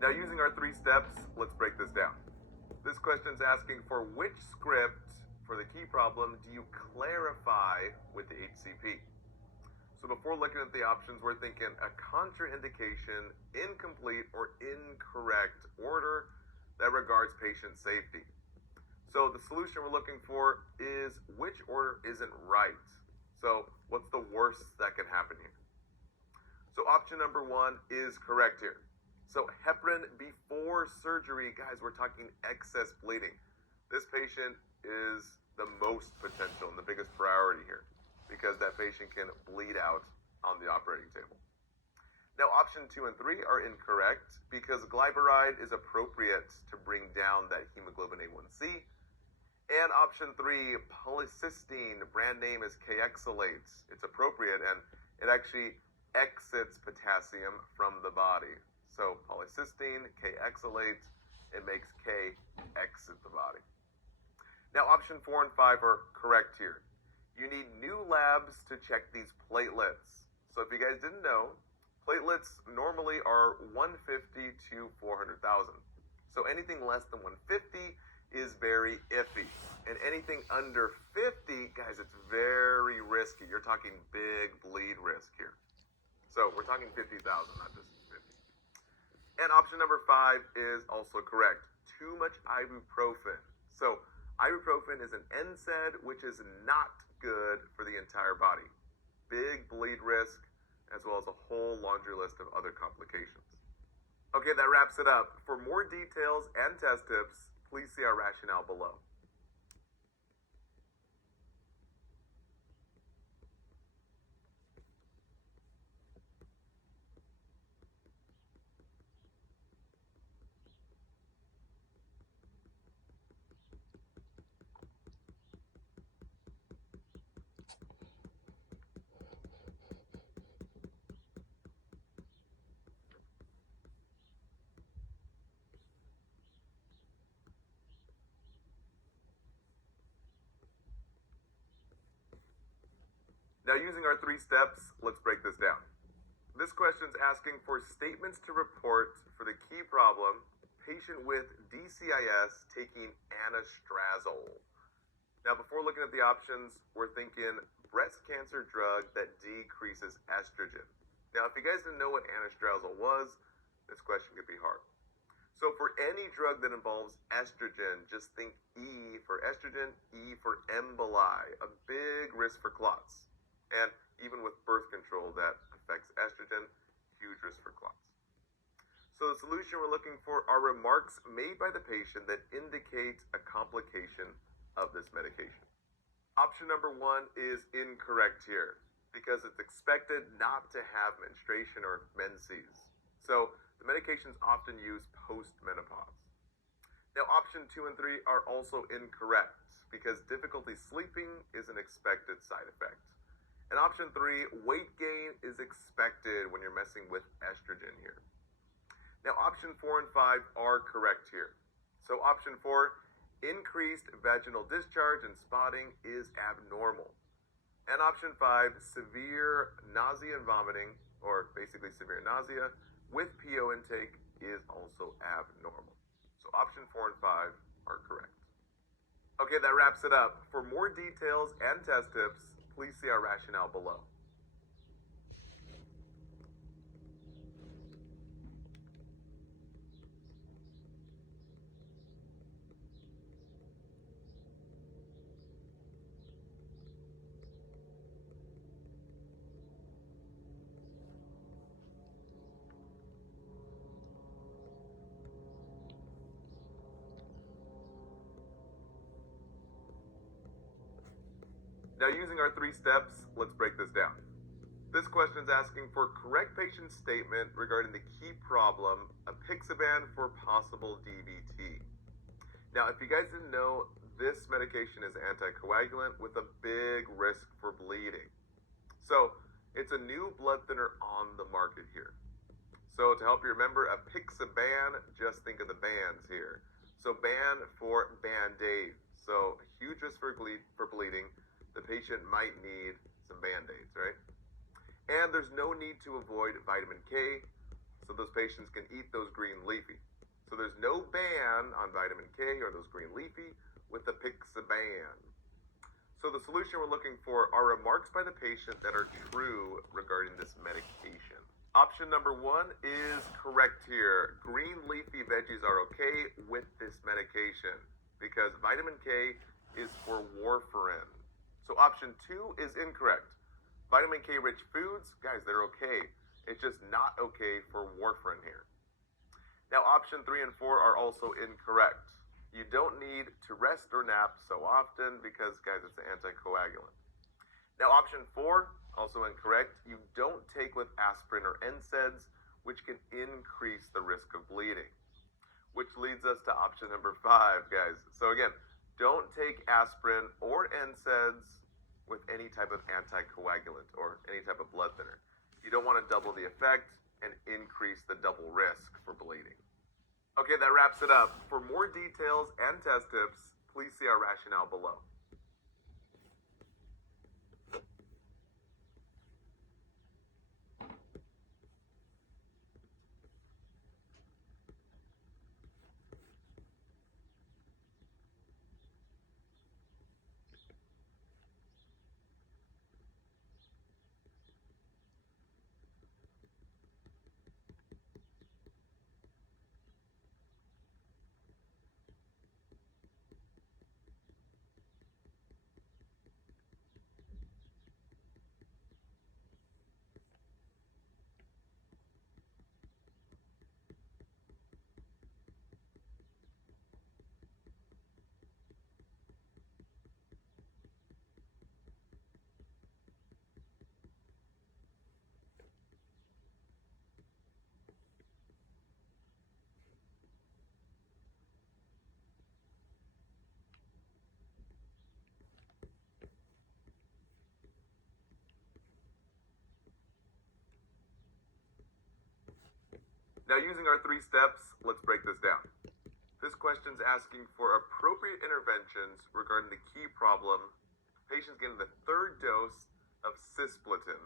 Now, using our 3 steps, let's break this down. This question is asking for which script for the key problem do you clarify with the HCP? So before looking at the options, we're thinking a contraindication, incomplete, or incorrect order that regards patient safety. So the solution we're looking for is which order isn't right. So what's the worst that can happen here? So option number 1 is correct here. So heparin before surgery, guys, we're talking excess bleeding. This patient is the most potential and the biggest priority here because that patient can bleed out on the operating table. Now, option 2 and 3 are incorrect because glyburide is appropriate to bring down that hemoglobin A1C. And option 3, polycystine, brand name is K-exalate. It's appropriate and it actually exits potassium from the body. So polycystine, K-exalate, it makes K exit the body. Now option 4 and 5 are correct here. You need new labs to check these platelets. So if you guys didn't know, platelets normally are 150 to 400,000. So anything less than 150 is very iffy. And anything under 50, guys, it's very risky. You're talking big bleed risk here. So we're talking 50,000, not just 50. And option number 5 is also correct. Too much ibuprofen. So ibuprofen is an NSAID, which is not good for the entire body. Big bleed risk, as well as a whole laundry list of other complications. Okay, that wraps it up. For more details and test tips, please see our rationale below. Now, using our 3 steps, let's break this down. This question is asking for statements to report for the key problem, patient with DCIS taking anastrozole. Now, before looking at the options, we're thinking breast cancer drug that decreases estrogen. Now, if you guys didn't know what anastrozole was, this question could be hard. So for any drug that involves estrogen, just think E for estrogen, E for emboli, a big risk for clots. And even with birth control that affects estrogen, huge risk for clots. So the solution we're looking for are remarks made by the patient that indicate a complication of this medication. Option number 1 is incorrect here because it's expected not to have menstruation or menses. So the medications often used post-menopause. Now option 2 and 3 are also incorrect because difficulty sleeping is an expected side effect. And option 3, weight gain is expected when you're messing with estrogen here. Now option 4 and 5 are correct here. So option 4, increased vaginal discharge and spotting is abnormal. And option 5, severe nausea and vomiting, or basically severe nausea, with PO intake is also abnormal. So option 4 and 5 are correct. Okay, that wraps it up. For more details and test tips, please see our rationale below. Now, using our 3 steps, let's break this down. This question is asking for correct patient statement regarding the key problem, apixaban for possible DVT. Now, if you guys didn't know, this medication is anticoagulant with a big risk for bleeding. So, it's a new blood thinner on the market here. So, to help you remember, apixaban, just think of the bands here. So, ban for Band-Aid. So, huge risk for bleeding. The patient might need some Band-Aids, right? And there's no need to avoid vitamin K. so those patients can eat those green leafy. So there's no ban on vitamin K or those green leafy with the Pixaban. So the solution we're looking for are remarks by the patient that are true regarding this medication. Option number 1 is correct here. Green leafy veggies are okay with this medication because vitamin K is for warfarin. So option 2 is incorrect. Vitamin K rich foods, guys, they're okay. It's just not okay for warfarin here. Now option 3 and 4 are also incorrect. You don't need to rest or nap so often because, guys, it's an anticoagulant. Now option 4, also incorrect. You don't take with aspirin or NSAIDs, which can increase the risk of bleeding. Which leads us to option number 5, guys. So again, don't take aspirin or NSAIDs with any type of anticoagulant or any type of blood thinner. You don't want to double the effect and increase the double risk for bleeding. Okay, that wraps it up. For more details and test tips, please see our rationale below. Now, using our 3 steps, let's break this down. This question is asking for appropriate interventions regarding the key problem. Patients getting the 3rd dose of cisplatin,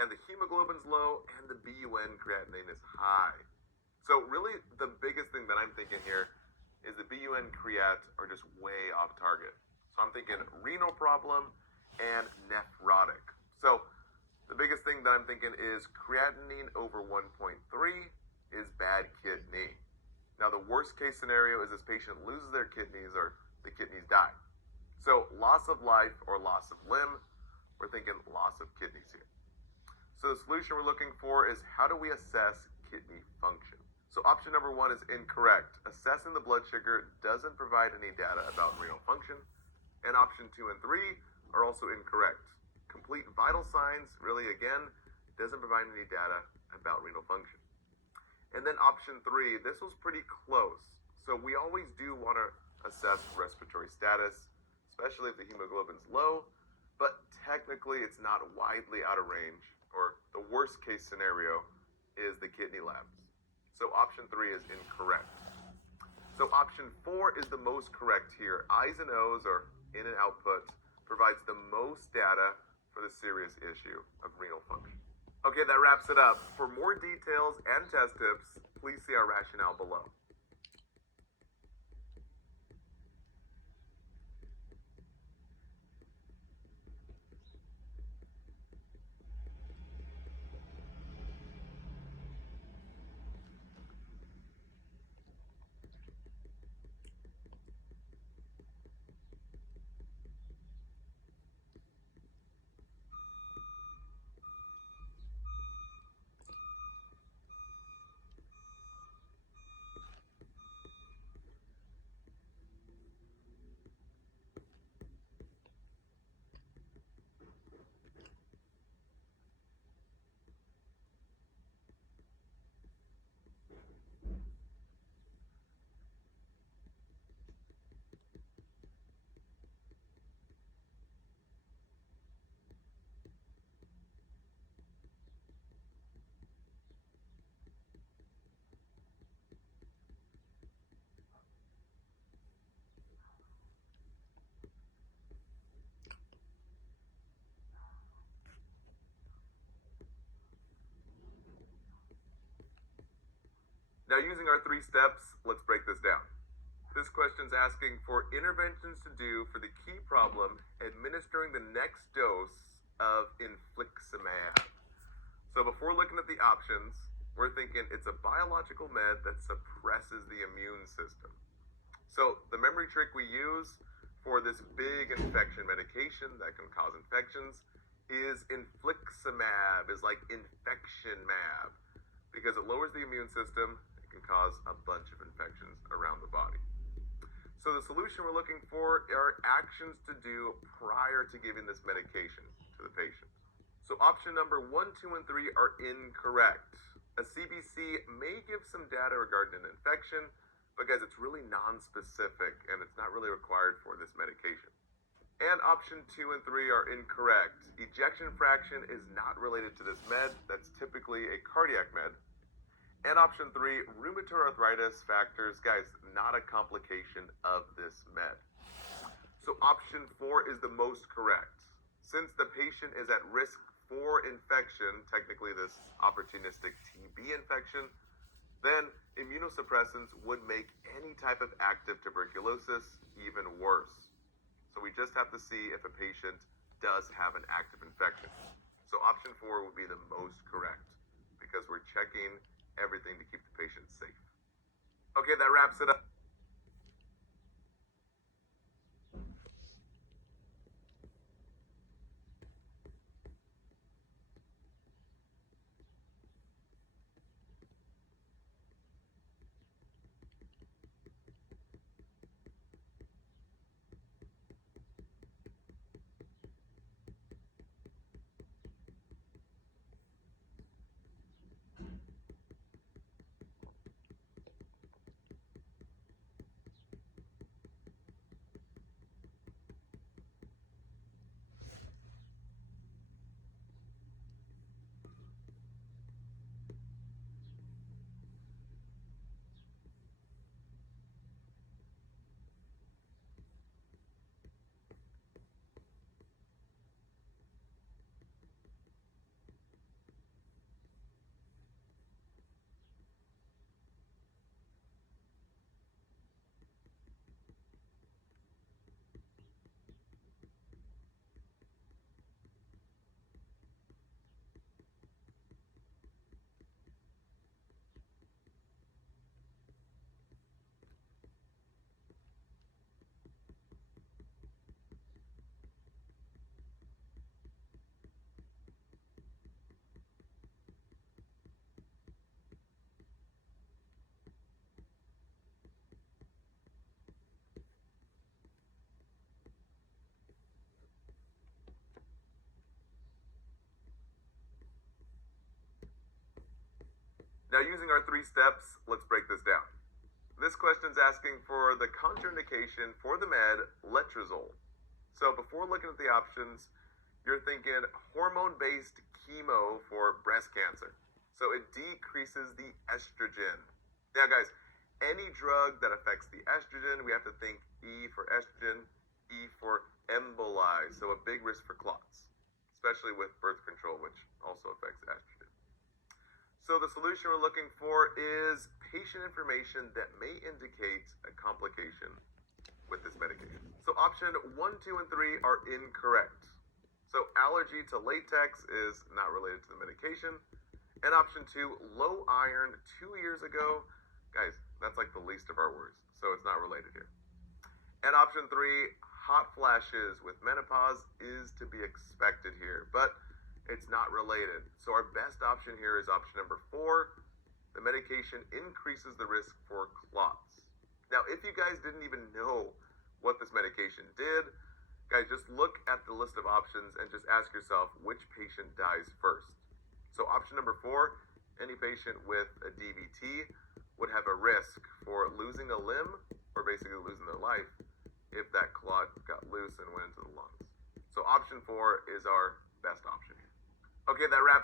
and the hemoglobin's low, and the BUN creatinine is high. So really, the biggest thing that I'm thinking here is the BUN creat are just way off target. So I'm thinking renal problem and nephrotic. So the biggest thing that I'm thinking is creatinine over 1.3 is bad kidney. Now the worst case scenario is this patient loses their kidneys or the kidneys die. So loss of life or loss of limb, we're thinking loss of kidneys here. So the solution we're looking for is how do we assess kidney function? So option number 1 is incorrect. Assessing the blood sugar doesn't provide any data about renal function. And option 2 and 3 are also incorrect. Complete vital signs, really again, doesn't provide any data about renal function. And then option 3, this was pretty close. So we always do want to assess respiratory status, especially if the hemoglobin's low, but technically it's not widely out of range, or the worst case scenario is the kidney labs. So option 3 is incorrect. So option 4 is the most correct here. I's and O's, or in and output, provides the most data for the serious issue of renal function. Okay, that wraps it up. For more details and test tips, please see our rationale below. Now, using our 3 steps, let's break this down. This question's asking for interventions to do for the key problem administering the next dose of infliximab. So before looking at the options, we're thinking it's a biological med that suppresses the immune system. So the memory trick we use for this big infection medication that can cause infections is infliximab, is like infection mab, because it lowers the immune system. It can cause a bunch of infections around the body. So the solution we're looking for are actions to do prior to giving this medication to the patient. So option number 1, 2, and 3 are incorrect. A CBC may give some data regarding an infection, but guys, it's really non-specific and it's not really required for this medication. And option 2 and 3 are incorrect. Ejection fraction is not related to this med. That's typically a cardiac med. And option 3, rheumatoid arthritis factors, guys, not a complication of this med. So option 4 is the most correct. Since the patient is at risk for infection, technically this opportunistic TB infection, then immunosuppressants would make any type of active tuberculosis even worse. So we just have to see if a patient does have an active infection. So option 4 would be the most correct because we're checking everything to keep the patient safe. Okay, that wraps it up. Now, using our 3 steps, let's break this down. This question's asking for the contraindication for the med letrozole. So before looking at the options, you're thinking hormone-based chemo for breast cancer. So it decreases the estrogen. Now guys, any drug that affects the estrogen, we have to think E for estrogen, E for emboli, so a big risk for clots, especially with birth control, which also affects estrogen. So the solution we're looking for is patient information that may indicate a complication with this medication. So option 1, 2, and 3 are incorrect. So allergy to latex is not related to the medication. And option 2, low iron 2 years ago, guys, that's like the least of our worries. So it's not related here. And option 3, hot flashes with menopause is to be expected here, but it's not related. So our best option here is option number 4. The medication increases the risk for clots. Now, if you guys didn't even know what this medication did, guys, just look at the list of options and just ask yourself which patient dies first. So option number 4, any patient with a DVT would have a risk for losing a limb or basically losing their life if that clot got loose and went into the lungs. So option 4 is our best option here. Okay, that wraps